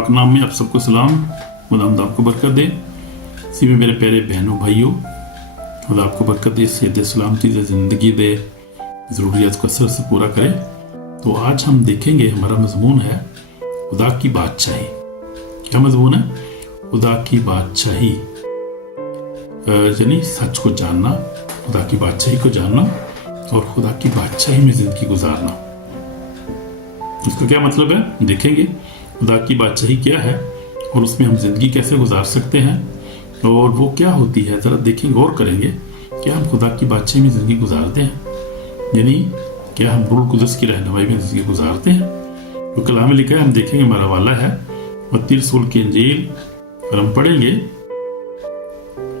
पाक नाम में आप सबको सलाम। खुदा आपको बरकत दे। इसी में मेरे प्यारे बहनों भाइयों, खुदा आपको बरकत दे, सेहत सलामती से ज़िंदगी दे, ज़रूरियात को असर से पूरा करे। तो आज हम देखेंगे, हमारा मजमून है खुदा की बादशाही। क्या मजमून है? खुदा की बादशाही, यानी सच को जानना, खुदा की बादशाही को जानना और खुदा की बादशाही में ज़िंदगी गुजारना। इसका क्या मतलब है देखेंगे। खुदा की बादशाही क्या है और उसमें हम जिंदगी कैसे गुजार सकते हैं और वो क्या होती है, जरा देखेंगे, गौर करेंगे। क्या हम खुदा की बादशाही में जिंदगी गुजारते हैं, यानी क्या हम रूह कुदस की रहनुमाई में जिंदगी गुजारते हैं? तो कलाम में लिखा है, हम देखेंगे, हमारा वाला है मत्ती रसूल की इंजील और हम पढ़ेंगे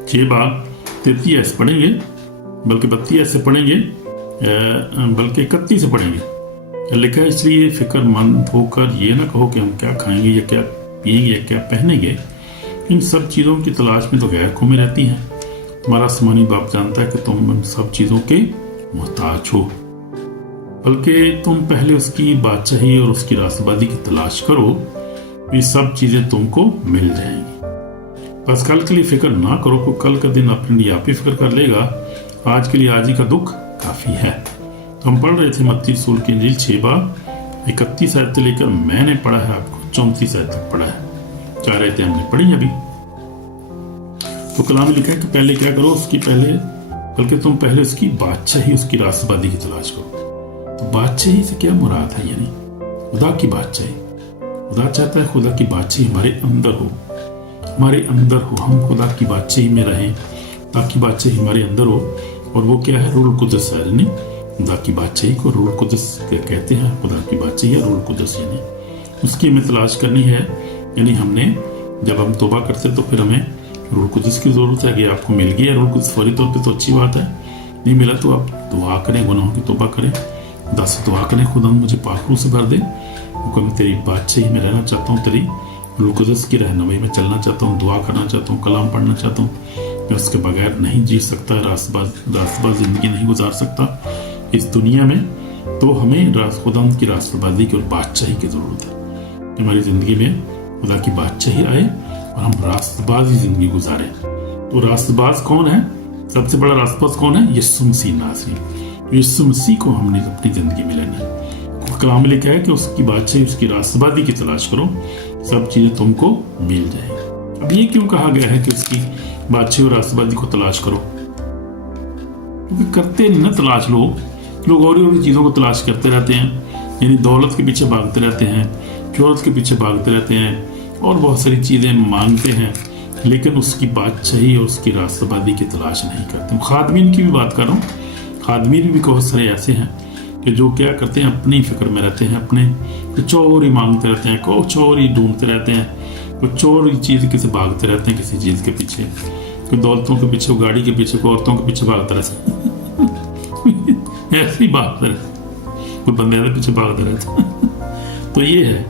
6 बाब 33 ऐसे पढ़ेंगे, बल्कि 32 ऐसे पढ़ेंगे, बल्कि 31 से पढ़ेंगे। लिखा है, इसलिए फिक्रमंद होकर ये ना कहो कि हम क्या खाएंगे या क्या पिएंगे या क्या पहनेंगे। इन सब चीज़ों की तलाश में तो गैर कौमें रहती हैं। हमारा आसमानी बाप जानता है कि तुम इन सब चीज़ों के मोहताज हो, बल्कि तुम पहले उसकी बादशाही और उसकी रास्तबाजी की तलाश करो, ये सब चीज़ें तुमको मिल जाएंगी। बस कल के लिए फिक्र ना करो, को कल का दिन अपने लिए आप ही फिक्र कर लेगा। आज के लिए आज ही का दुख काफ़ी है। तो हम पढ़ रहे थे मत्ती रसूल की इंजील 6 बाब 31 आयत से लेकर मैंने पढ़ा है आपको 34 आयत तक पढ़ा है। 4 आयतें हमने पढ़ी अभी। तो कलाम में लिखा है कि पहले क्या करो, उसकी पहले, बल्कि तुम पहले उसकी बादशाही, उसकी रास्तबाजी की तलाश करो। तो बादशाही से क्या मुराद है, यानी खुदा की बादशाही। खुदा चाहता है खुदा की बादशाही हमारे अंदर हो, हमारे अंदर हो, हम खुदा की बादशाही में रहें, ताकि बादशाही हमारे अंदर हो। और वो क्या है? रूह कुदस है, यानी खुदा की बादशाही को रूह कुदस कहते हैं। खुदा की बादशाही है रूह कुदस, यानी उसकी हमें तलाश करनी है। यानी हमने जब हम तौबा करते हैं तो फिर हमें रूह कुदस की जरूरत है कि आपको मिल गया रूह कुदस फौरी तौर पे तो अच्छी बात है, नहीं मिला तो आप दुआ करें, गुनाहों की तौबा करें, खुदा से दुआ करें, खुदा मुझे पाक रूह से भर दे, क्योंकि मैं तेरी बादशाही में रहना चाहता हूँ, तेरी रूह कुदस की रहनुमाई में चलना चाहता हूँ, दुआ करना चाहता हूँ, कलाम पढ़ना चाहता हूँ। मैं उसके बगैर नहीं जी सकता, रास्तबाज जिंदगी नहीं गुजार सकता इस दुनिया में। तो हमें खुदा की रास्तबाजी की और बादशाही की जरूरत है। हमारी जिंदगी में खुदा की बादशाही आए और हम रास्तबाजी जिंदगी गुजारें। तो रास्तबाज कौन है? सबसे बड़ा रास्तबाज कौन है? यीशु मसीह नासरी। यीशु मसीह को हमने अपनी जिंदगी में लेना है। कलाम में लिखा है कि उसकी बादशाही, उसकी रास्तबाजी की तलाश करो, सब चीजें तुमको मिल जाएंगी। अब ये क्यों कहा गया है कि उसकी बादशाही और रास्तबाजी को तलाश करो? क्योंकि करते न तलाश लोग और चीज़ों को तलाश करते रहते हैं, यानी दौलत के पीछे भागते रहते हैं, शोहरत के पीछे भागते रहते हैं और बहुत सारी चीज़ें मांगते हैं, लेकिन उसकी बादशाही और उसकी रास्तबाजी की तलाश नहीं करते। खादमीन की भी बात कर रहा हूँ। खादमीन भी बहुत सारे ऐसे हैं कि जो क्या करते हैं, अपनी फिक्र में रहते हैं, अपने चोरी मांगते रहते हैं, को चोरी ढूंढते रहते हैं, कोई चोरी चीज़ किसी भागते रहते हैं, किसी चीज़ के पीछे, कोई दौलतों के पीछे, गाड़ी के पीछे, कोई औरतों के पीछे भागते रहते हैं। ऐसी बात है, कोई बंदे के पीछे भागते रहते हैं। तो ये है,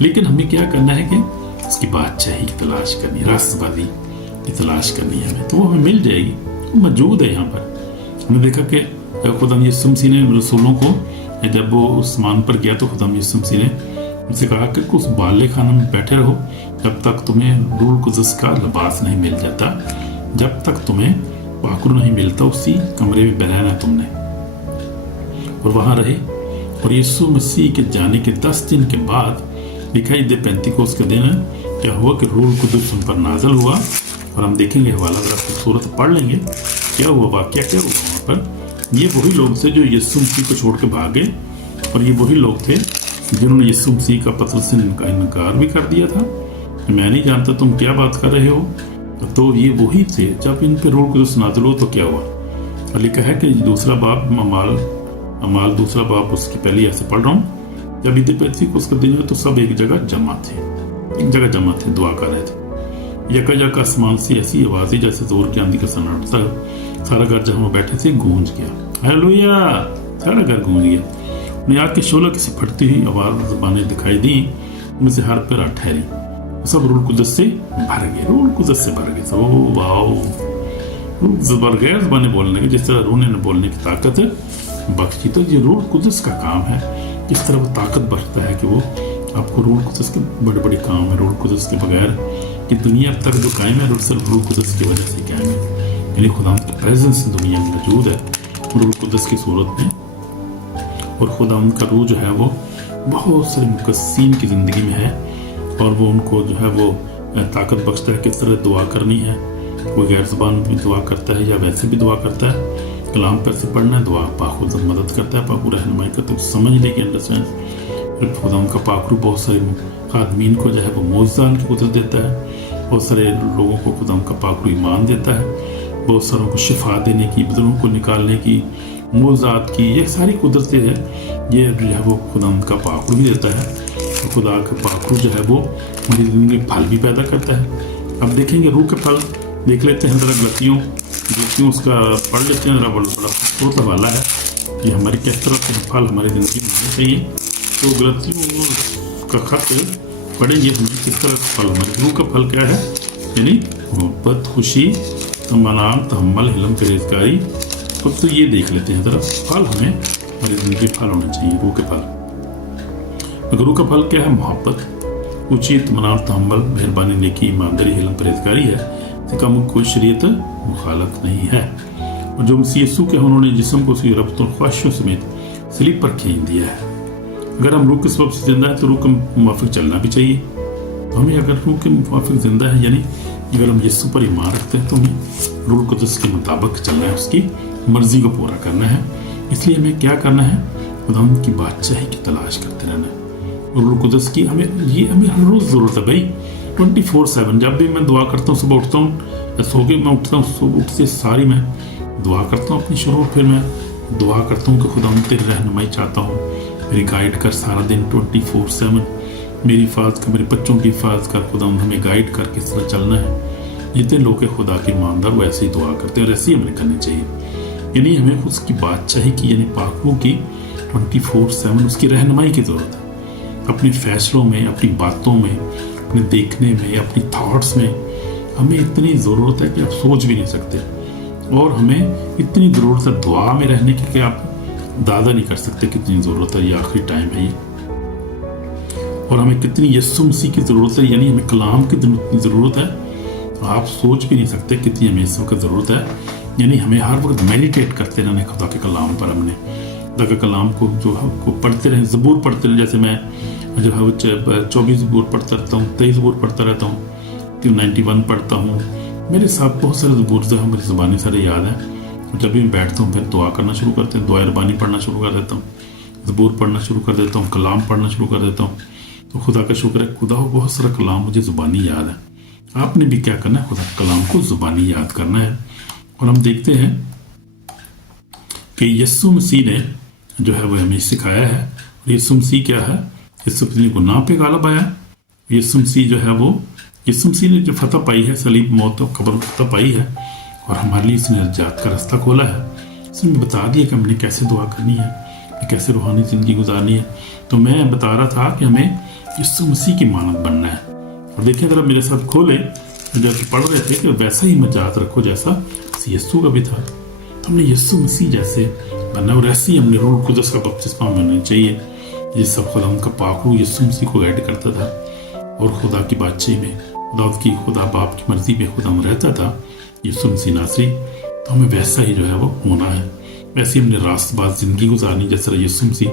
लेकिन हमें क्या करना है कि उसकी बादशाही की तलाश करनी, रास्तबाजी की तलाश करनी है हमें, तो वो हमें मिल जाएगी, वो मौजूद है यहाँ पर। हमने देखा कि खुदा यीशु मसीह ने रसूलों को, जब वो उस्मान पर गया तो खुदा यीशु मसीह ने उनसे कहा कि उस बाले खाना में बैठे रहो जब तक तुम्हें रूह कुदस का लिबास नहीं मिल जाता, जब तक तुम्हें पाकुर नहीं मिलता, उसी कमरे में रहना है तुमने। और वहां रहे। और यीशु मसीह के जाने के 10 दिन के बाद दिखाई दे पेंतिकोस्त के दिन क्या हुआ कि रूह कुदस उन पर नाज़िल हुआ। और हम देखेंगे हवाला जरा खूबसूरत पढ़ लेंगे क्या हुआ, वाकया क्या हुआ वहाँ पर। ये वही लोग थे जो यीशु मसीह को छोड़ के भागे, और ये वही लोग थे जिन्होंने यीशु मसीह का पतरस से इनकार भी कर दिया था। मैं नहीं जानता तुम क्या बात कर रहे हो। तो ये वही थे, जब इन पे रूह कुदस नाज़िल हुआ तो क्या हुआ। और लिखा है कि दूसरा बाब अमाल दूसरा बाब उसकी पहली ऐसे पढ़ रहा हूँ, जब ईद पेंतिकोस्त का दिन हुआ तो सब एक जगह जमा थे, दुआ कर रहे थे। यका आसमान से ऐसी आवाज ही जैसे जोर की आंधी का सन्नाटा, सारा घर जहाँ बैठे थे गूंज गया। हालेलुया, सारा घर गूंज गया। उन्हें आग के शोला किसी फटती हुई आवाज ज़बानें दिखाई दी, उनमें से हर पर ठहरी, सब रूह कुदस से भर गए, रूह कुदस से भर गए सब। ओ वाओ, जबरदस्त ज़बानें बोलने की, जिस तरह रूह ने बोलने की ताकत बख्शी। तो ये रूह कुदस का काम है, किस तरह वो ताकत बढ़ता है कि वो आपको रूह कुदस के बड़े बड़े काम है। रूह कुदस के बगैर कि दुनिया तक जो कायम है सिर्फ रूह कुदस की वजह से कायम है। यानी खुदा की प्रेजेंस दुनिया में मौजूद है रूह कुदस की सूरत में। और खुदा उनका रूह जो है वो बहुत सारे मुकस्सीन की ज़िंदगी में है और वो उनको जो है वो ताकत बख्शता है किस तरह दुआ करनी है। कोई गैर ज़बान में भी दुआ करता है या वैसे भी दुआ करता है, कलाम पर से पढ़ना है, दुआ पाक मदद करता है, पाक रहनुमाई करता है, समझने की अंडरस्टैंड। खुदा उनका पाक रूह बहुत सारे आदमीन को जो है वो मौजदान की कुदरत देता है। बहुत सारे लोगों को खुदा उनका पाक रूह ईमान देता है, बहुत सारों को शिफा देने की, बुजुर्गों को निकालने की, मौजात की, ये सारी कुदरतें हैं ये जो है वो खुदा उनका पाक रूह भी देता है। तो खुदा का पाक रूह जो है वो हमारी ज़िंदगी में फल भी पैदा करता है। अब देखेंगे रूह के फल देख लेते हैं ज़रा गलतियों उसका पढ़ लेते हैं। ज़रा बड़ा खूबसूरत हवाला है कि हमारी किस तरह के फल हमारी ज़िंदगी में होने चाहिए। तो गलतियों का खत पढ़ेंगे हमें किस तरह का फल, हमारी रूह का फल क्या है, यानी मोहब्बत, खुशी, तमन्नान, तहम्मुल, हिल्म, परहेज़गारी। तो ये देख लेते हैं ज़रा फल हमें हमारी ज़िंदगी फल होने चाहिए रूह के फल। रूह का फल क्या है? मोहब्बत, ऊंची, तमन्नान, तहम्मुल, मेहरबानी, नेकी, ईमानदारी, हिल्म, परहेज़गारी है। इसका कोई शरीयत मुखालफ नहीं है। और जो मसीह यीशु के उन्होंने जिस्म को उसकी रब्तों ख्वाहिशों समेत सलीब पर खींच दिया है। अगर हम रूह के सबब से जिंदा है तो रूह के मुवाफिक चलना भी चाहिए। तो हमें अगर रूह के मुवाफिक जिंदा है यानी अगर हम यीशु पर ईमान रखते हैं तो हमें रूह कुदस के मुताबिक चलना है, उसकी मर्जी को पूरा करना है। इसलिए हमें क्या करना है? खुदा की बादशाही की तलाश करते रहना है। और रूह कुदस की हमें हर रोज़ ज़रूरत है भाई। 24/7 जब भी मैं दुआ करता हूँ, सुबह उठता हूँ, सो के मैं उठता हूँ, सुबह उठते सारी मैं दुआ करता हूँ अपनी शुरू। फिर मैं दुआ करता हूँ कि खुदा तेरी रहनुमाई चाहता हूँ, मेरी गाइड कर सारा दिन 24/7 मेरी हिफाजत कर, मेरे बच्चों की हिफाजत कर, खुदा हमें गाइड कर किस तरह चलना है। जितने लोग खुदा के ईमानदार वो ऐसे ही दुआ करते हैं और ऐसे ही हमें करनी चाहिए। यानी हमें उसकी बादशाही की यानी पाक रूह की 24/7 उसकी रहनुमाई की ज़रूरत है। अपने फैसलों में, अपनी बातों में, अपने देखने में, अपनी थॉट्स में हमें इतनी ज़रूरत है कि आप सोच भी नहीं सकते। और हमें इतनी ज़रूरत है दुआ में रहने की कि आप दादा नहीं कर सकते कितनी ज़रूरत है। ये आखिरी टाइम है ये। और हमें कितनी यीशु मसीह की ज़रूरत है, यानी हमें कलाम की इतनी ज़रूरत है आप सोच भी नहीं सकते कितनी हमें इस वक्त ज़रूरत है। यानी हमें हर वक्त मेडिटेट करते रहना खुदा के कलाम पर। हमने खुदा के कलाम को जो हमको पढ़ते रहें, ज़बूर पढ़ते रहें। जैसे मैं जो है 24 ज़बूर पढ़ता रहता हूँ, 23 ज़बूर पढ़ता रहता हूँ, 91 पढ़ता हूँ। मेरे साथ बहुत सारे ज़बूर जो है मेरी ज़बानी सारे याद हैं। जब भी मैं बैठता हूँ फिर दुआ करना शुरू करते हैं, दुआ रबानी पढ़ना शुरू कर देता हूँ, ज़बूर पढ़ना शुरू कर देता हूँ, कलाम पढ़ना शुरू कर देता हूँ। तो खुदा का शुक्र है, खुदा को बहुत सारा कलाम मुझे ज़ुबानी याद है। आपने भी क्या करना है? खुदा कलाम को ज़ुबानी याद करना है। और हम देखते हैं कि यीशु मसीह ने जो है वो हमें सिखाया है। यीशु मसीह क्या है? यीशु मसीह ने गुनाह पे गालिब आया। यीशु मसीह जो है वो यीशु मसीह ने जो फतह पाई है, सलीब, मौत और कब्र फतह पाई है और हमारे लिए इसने निजात का रास्ता खोला है। इसने बता दिया कि हमने कैसे दुआ करनी है, कैसे रूहानी ज़िंदगी गुजारनी है। तो मैं बता रहा था कि हमें यीशु मसीह की मानद बनना है। और देखिए अगर मेरे साथ खोले जैसे पढ़ रहे थे कि वैसा ही मजात रखो जैसा यीशु का भी था। तो हमने यीशु मसीह जैसे बनना और ऐसे ही हमने रूह कुदस का बपतिस्मा मिलना चाहिए। ये सब खुदा उनका पाक रूह यीशु मसीह को गाइड करता था और खुदा की बादशाही में, खुदा बाप की मर्जी में खुदा में रहता था यीशु मसीह नासरी। तो हमें वैसा ही जो है वो होना है। वैसे हमने रास्तबाज ज़िंदगी गुजारनी जैसा यीशु मसीह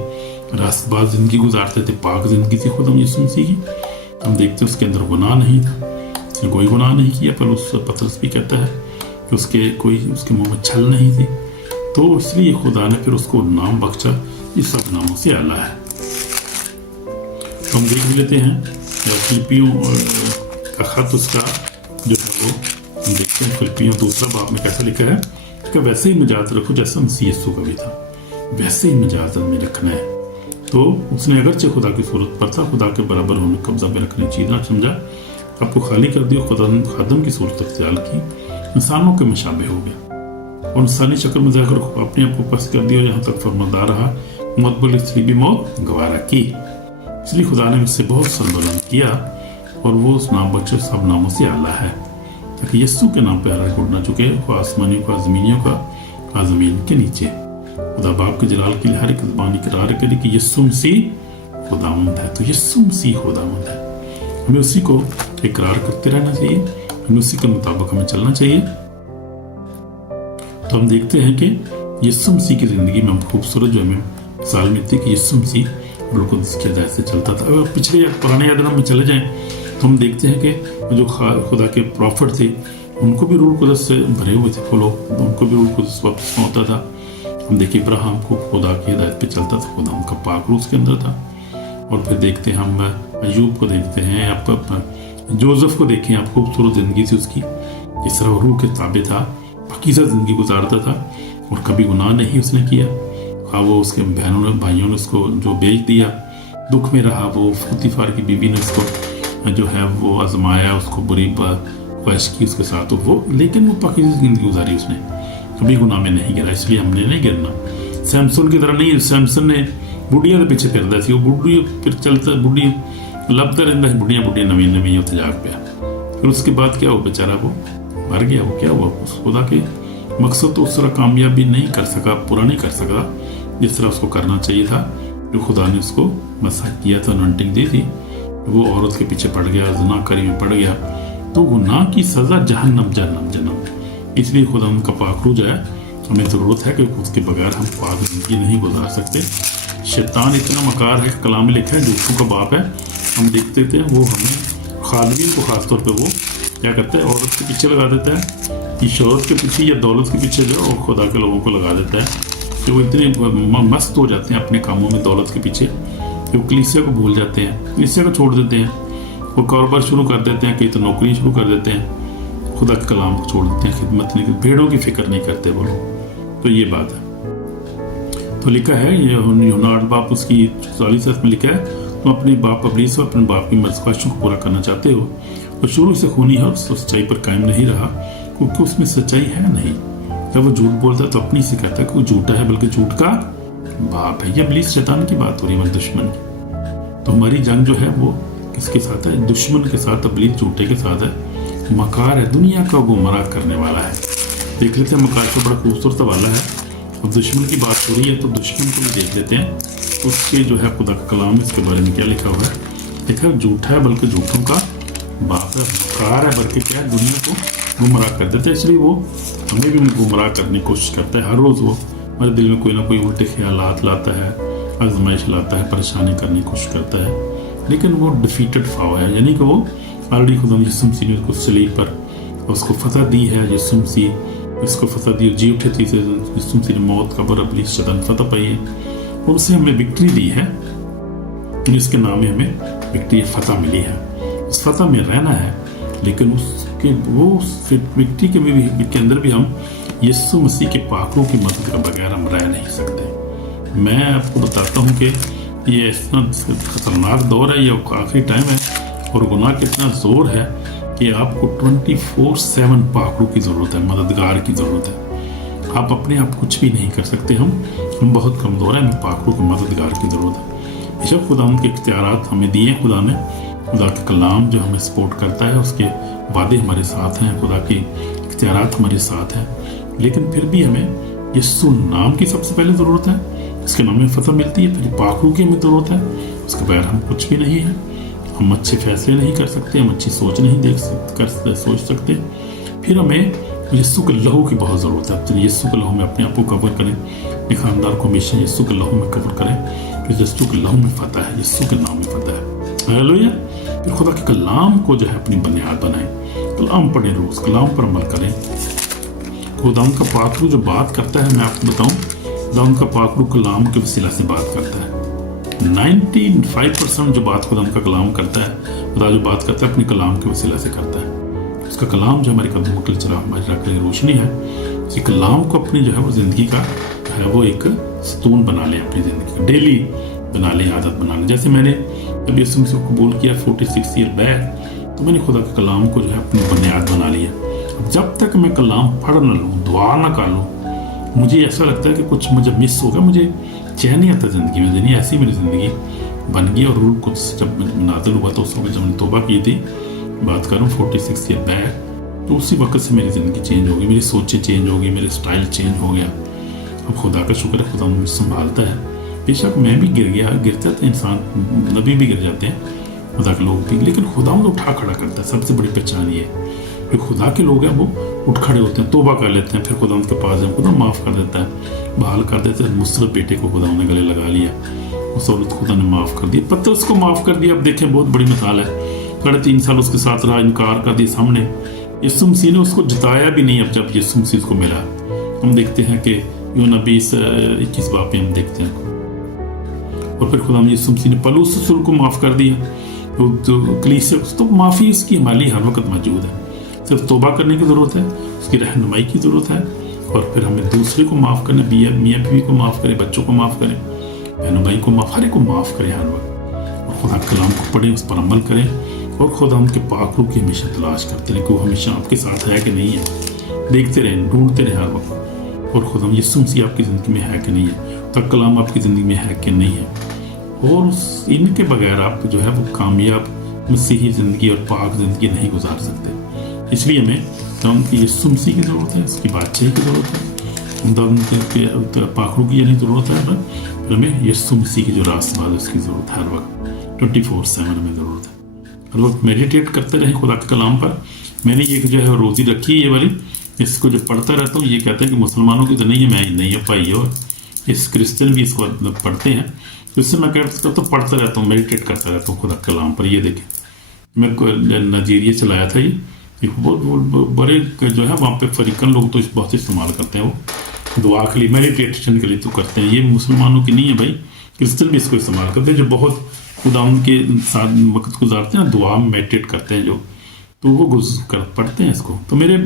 रास्तबाज ज़िंदगी गुजारते थे, पाक ज़िंदगी थी खुदा यीशु मसीह की। हम देखते उसके अंदर गुनाह नहीं था, उसने कोई गुनाह नहीं किया। पर उस पतरस भी कहता है कि उसके मुंह में छल नहीं थी। तो इसलिए खुदा ने फिर उसको नाम बख्शा, इस सब नामों से आला है। तो हम देख लेते हैं फिलिपियों का खत उसका जो है वो हम देखते हैं। फिलिपियों 2 बाब में कैसा लिखा है कि वैसे ही मिजाज रखो जैसा मसीह यीशु का भी था, वैसे ही मिजाज में रखना है। तो उसने अगरचे खुदा की सूरत पर था, खुदा के बराबर होने कब्जा में रखने चीज ना समझा, आपको खाली कर दिया, खुदा खादम की सूरत अख्तियार की, इंसानों के मुशाबे हो गया और इंसानी शक्ल में जाकर अपने आप को पस्त कर दिया। यहाँ तक फरमादार रहा, मौत बोली इसलिए भी मौत गवारा की। इसलिए खुदा ने मुझसे बहुत संबोधन किया और वो उस नाम बख्शे सब नामों से आला है, ताकि यीशु के नाम पर हर एक उड़ ना चुके, आसमानियों का, ज़मीनियों का, ज़मीन के नीचे। खुदा बाप के जलाल के लिए हर एक ज़बान इकरार करे कि यीशु मसीह खुदावंद है, तो यीशु मसीह खुदावंद है। हमें उसी को इकरार करते रहना चाहिए, हमें उसी के मुताबिक हमें चलना चाहिए। तो हम देखते हैं कि यीशु मसीह की जिंदगी में हम खूबसूरत जो हमें मिसाल मिलती है कि यीशु मसीह रूह कुद्स की हिदायत से चलता था। अगर पिछले पुराने यादनामे में चले जाएं तो हम देखते हैं कि जो खुदा के प्रॉफिट थे उनको भी रूह कुद्स से भरे हुए थे, उनको भी रूह कुद्स बपतिस्मा होता था। हम देखिए इब्राहिम को खुदा की हिदायत पे चलता था, खुदा उनका पाक रूह उसके अंदर था। और फिर देखते हैं हम अयूब को देखते हैं, आप जोसेफ को देखें, आप खूबसूरत जिंदगी थी उसकी, जिस तरह रूह के ताबे था, पाकीज़ा जिंदगी गुजारता था और कभी गुनाह नहीं उसने किया। हाँ, वो उसके बहनों ने भाइयों ने उसको जो बेच दिया, दुख में रहा, वो फुतीफार की बीवी ने उसको जो है वो आजमाया, उसको बुरी ख्वाहिश की उसके साथ, तो वो लेकिन वो पाकीज़ा जिंदगी गुजारी उसने, कभी गुनाह में नहीं गिरा। इसलिए हमने नहीं गिरना। सैमसन की तरह नहीं, सैमसन ने बुढ़िया के पीछे फिरता सी, वो बुढ़ी फिर चलता, बुढ़ी लभता रहता है, बुढ़िया नवी उत्थे जाग पाया। फिर उसके बाद क्या हुआ, बेचारा वो मर गया। वो क्या हुआ, उस खुदा के मकसद तो उस तरह कामयाबी नहीं कर सका, पूरा नहीं कर सका जिस तरह उसको करना चाहिए था। जो खुदा ने उसको मसा किया था, अनॉइंटिंग दी थी, वो औरत के पीछे पड़ गया, ज़िनाकारी में पड़ गया, तो गुनाह की सज़ा जहन्नम। इसलिए खुदा उनका पाक रूह जो है, हमें ज़रूरत है कि उसके बगैर हम पाक जिंदगी नहीं गुजार सकते। शैतान इतना मकार है, कलाम में लिखा है झूठों का बाप है। हम देखते थे वो हमें खालिदीन को खासतौर पे वो क्या करता है, औरत के पीछे लगा देता है, कि शोहरत के पीछे या दौलत के पीछे जो और खुदा के लोगों को लगा देता है कि वो इतने मस्त हो जाते हैं अपने कामों में, दौलत के पीछे, कि वो कलीसिया को भूल जाते हैं, कलीसिया को छोड़ देते हैं, वो कारोबार शुरू कर देते हैं, कई तो नौकरी शुरू कर देते हैं, खुदा के कलाम को छोड़ देते हैं, खिदमत नहीं, भेड़ों की फिक्र नहीं करते वो लोग। तो ये बात है। तो लिखा है यूहन्ना 8 बाप उसकी 44 में लिखा है, तुम अपने बाप अब्लीस और अपने बाप की ख्वाहिशों को पूरा करना चाहते हो, और शुरू से खूनी है और सच्चाई पर कायम नहीं रहा, क्योंकि उसमें सच्चाई है नहीं। जब वो झूठ बोलता है तो अपनी से कहता है कि वो झूठा है, बल्कि झूठ का बाप है। ये इब्लीस शैतान की बात हो रही है, हमारे दुश्मन की। तो हमारी जंग जो है वो किसके साथ है, दुश्मन के साथ, इब्लीस झूठे के साथ है। मकार है, दुनिया का गुमराह करने वाला है। देख लेते हैं, मकार का बड़ा खूबसूरत वाला है। अब दुश्मन की बात हो रही है तो दुश्मन को भी देख लेते हैं, उसके जो है खुदा का कलाम, इसके बारे में क्या लिखा हुआ है। देखा, झूठा है बल्कि झूठों का बाप है, मकार है बल्कि क्या है, दुनिया को गुमराह कर देता है। इसलिए वो हमें भी गुमराह करने की कोशिश करता है। हर रोज़ वो हमारे दिल में कोई ना कोई उल्टे ख्यालात लाता है, आजमाइश लाता है, परेशानी करने की कोशिश करता है, लेकिन वो डिफीटेड फाव है, यानी कि वो ऑलरेडी खुदा यीशु मसीह ने उसको सलीब पर उसको फतह दी है। यीशु मसीह इसको फतह दी, जी उठे थे, यीशु मसीह ने मौत, कब्र, इब्लीस, शैतान फतह पाई है, और उससे हमें विक्ट्री दी है, जिसके नाम में हमें विक्ट्री फतह मिली है। उस फतह में रहना है, लेकिन उसके वो विक्ट्री के अंदर भी हम यीशु मसीह के पाक रूह की मदद के बगैर हम रह नहीं सकते। मैं आपको बताता हूँ कि ये इतना खतरनाक दौर है, ये आखिरी टाइम है, और गुनाह कितना जोर है कि आपको 24/7 पाक रूह की ज़रूरत है, मददगार की ज़रूरत है। आप अपने आप कुछ भी नहीं कर सकते। हम बहुत कमज़ोर हैं, हमें पाक रूह की मददगार की ज़रूरत है। बेशक खुदा उनके इख्तियारात हमें दिए हैं, खुदा ने, खुदा के कलाम जो हमें सपोर्ट करता है, उसके वादे हमारे साथ हैं, खुदा के इख्तियारात हमारे साथ हैं, लेकिन फिर भी हमें यीशु नाम की सबसे पहले ज़रूरत है, इसके नाम में फतह मिलती है, फिर पाक रूह की हमें ज़रूरत है, उसके बगैर हम कुछ भी नहीं है। हम अच्छे फैसले नहीं कर सकते, हम अच्छी सोच नहीं सोच सकते। फिर हमें यीशु के लहू की बहुत ज़रूरत है। तो यीशु के लहू में अपने आप को कवर करें, अपने खानदार को हमेशा यीशु के लहू में कवर करें, कि यीशु के लहू में फतह है, यीशु के नाम में फतह है। हालेलुया। फिर खुदा के कलाम को जो है अपनी बुनियाद बनाएं, कलाम पढ़ें, रोज़ कलाम पर अमल करें। खुदा उनका पाक रूह जो बात करता है, मैं आपको बताऊं, खुदा उनका पाक रूह कलाम के वसीला से बात करता है। 95% जो बात खुदा उनका कलाम करता है, खुदा जो बात करता है अपने कलाम के वसीला से करता है। उसका कलाम जो हमारे कदमों के लिए हमारी राह के लिए रोशनी है, इसी कलाम को अपनी जो है वो ज़िंदगी का है वो एक सतून बना लें, अपनी ज़िंदगी का डेली बना लें, आदत बना लें। जैसे मैंने जब यीशु मसीह को कबूल किया 46 ईयर बैक, तो मैंने खुदा के कलाम को जो है अपनी बुनियाद बना लिया। अब जब तक मैं कलाम पढ़ न लूँ, दुआ न कर लूँ, मुझे ऐसा लगता है कि कुछ मुझे मिस होगा, मुझे चैन नहीं आता ज़िंदगी में। यानी ऐसी मेरी ज़िंदगी बन गई। और रूह कुछ जब नाज़िल हुआ तो उस वक्त जब मैंने तौबा की थी, बात करूँ 46 ईयर बैक, तो उसी वक्त से मेरी ज़िंदगी चेंज हो गई, मेरी सोचें चेंज हो गई, मेरे स्टाइल चेंज हो गया। अब खुदा का शुक्र है, खुदा मुझे संभालता है, بے شک میں بھی گر گیا، گرتا تو انسان، نبی بھی گر جاتے ہیں، خدا کے لوگ بھی، لیکن خدا ان کو اٹھا کھڑا کرتا ہے. سب سے بڑی پہچان یہ ہے کہ خدا کے لوگ ہیں وہ اٹھ کھڑے ہوتے ہیں، توبہ کر لیتے ہیں، پھر خدا ان کے پاس ہے، خدا معاف کر دیتا ہے، بحال کر دیتا ہے. مصرف بیٹے کو خدا نے گلے لگا لیا، اس عورت خدا نے معاف کر دیا، پترس کو معاف کر دیا. اب دیکھیں بہت بڑی مثال ہے، 3.5 سال اس کے ساتھ رہا، انکار کر دیا سامنے. یسوع مسیح نے اس کو جتایا بھی نہیں. اب جب یسوع مسیح کو ملا، ہم دیکھتے ہیں کہ یوحنا 20:21 میں ہم دیکھتے ہیں، اور پھر خدا یسوع مسیح نے پولس رسول کو معاف کر دیا. تو کلیسیا تو معافی اس کی ہماری ہر وقت موجود ہے، صرف توبہ کرنے کی ضرورت ہے، اس کی رہنمائی کی ضرورت ہے، اور پھر ہمیں دوسرے کو معاف کرنا، میاں بیوی کو معاف کرے، بچوں کو معاف کرے، بہنوں بھائی کو معاف، ہر ایک کو معاف کرے ہر وقت، اور خدا کلام کو پڑھیں، اس پر عمل کریں، اور خدا ان کے پاک روح کی ہمیشہ تلاش کرتے رہیں کہ وہ ہمیشہ آپ کے ساتھ ہے کہ نہیں ہے. دیکھتے رہیں، ڈھونڈتے رہیں ہر وقت، اور خدا یسوع مسیح آپ کی زندگی میں ہے کہ نہیں ہے، خدا کلام آپ کی زندگی میں ہے کہ نہیں ہے. اور ان کے بغیر آپ جو ہے وہ کامیاب مسیحی زندگی اور پاک زندگی نہیں گزار سکتے. اس لیے ہمیں کی یسوع مسیح کی ضرورت ہے، اس کی بادشاہی کی ضرورت ہے، پاک روح کی یعنی ضرورت ہے. پھر ہمیں یسوع مسیح کی جو راست باز ہے اس کی ضرورت ہے، ہر وقت 24/7 ہمیں ضرورت ہے. ہر وقت میڈیٹیٹ کرتے رہیں خدا کے کلام پر. میں نے یہ جو ہے روزی رکھی ہے یہ والی، اس کو جو پڑھتا رہتا ہوں. یہ کہتے ہیں کہ مسلمانوں کی تو نہیں ہے، میں نہیں ہے بھائی، اور اس کرسچن بھی اس کو پڑھتے ہیں. تو اس سے میں کہتا ہوں پڑھتا رہتا ہوں، میڈیٹیٹ کرتا رہتا ہوں خدا کلام پر. یہ دیکھیں میں نائجیریا چلایا تھا، یہ بہت بڑے جو ہے وہاں پہ فریقن لوگ تو بہت استعمال کرتے ہیں، وہ دعا کے لیے، میڈیٹیشن کے لیے تو کرتے ہیں. یہ مسلمانوں کی نہیں ہے بھائی، کرسچن بھی اس کو استعمال کرتے ہیں جو بہت خدا ان کے ساتھ وقت گزارتے ہیں، دعا میں میڈیٹیٹ کرتے ہیں جو، تو وہ پڑھتے ہیں اس کو. تو میرے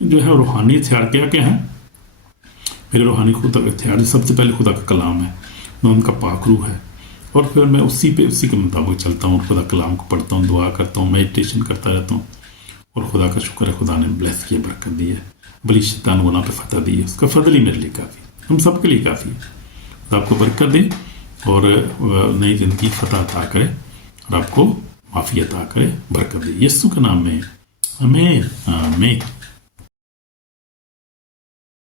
جو ہے روحانی ہتھیار کیا ہیں؟ میرے روحانی خدا کا ہتھیار سب سے پہلے خدا کا کلام ہے، میں ان کا پاک روح ہے، اور پھر میں اسی کے مطابق چلتا ہوں، خدا کلام کو پڑھتا ہوں، دعا کرتا ہوں، میڈیٹیشن کرتا رہتا ہوں. اور خدا کا شکر ہے خدا نے بلیس کیا، برکت دی ہے، بلی شیطان گناہ پہ فتح دی ہے. اس کا فضل ہی میرے لیے کافی ہے، ہم سب کے لیے کافی ہے. خدا آپ کو برکت دے اور نئی زندگی فتح عطا کرے، اور آپ کو معافی عطا کرے، برکت دے. یسوع کے نام میں آمین آمین.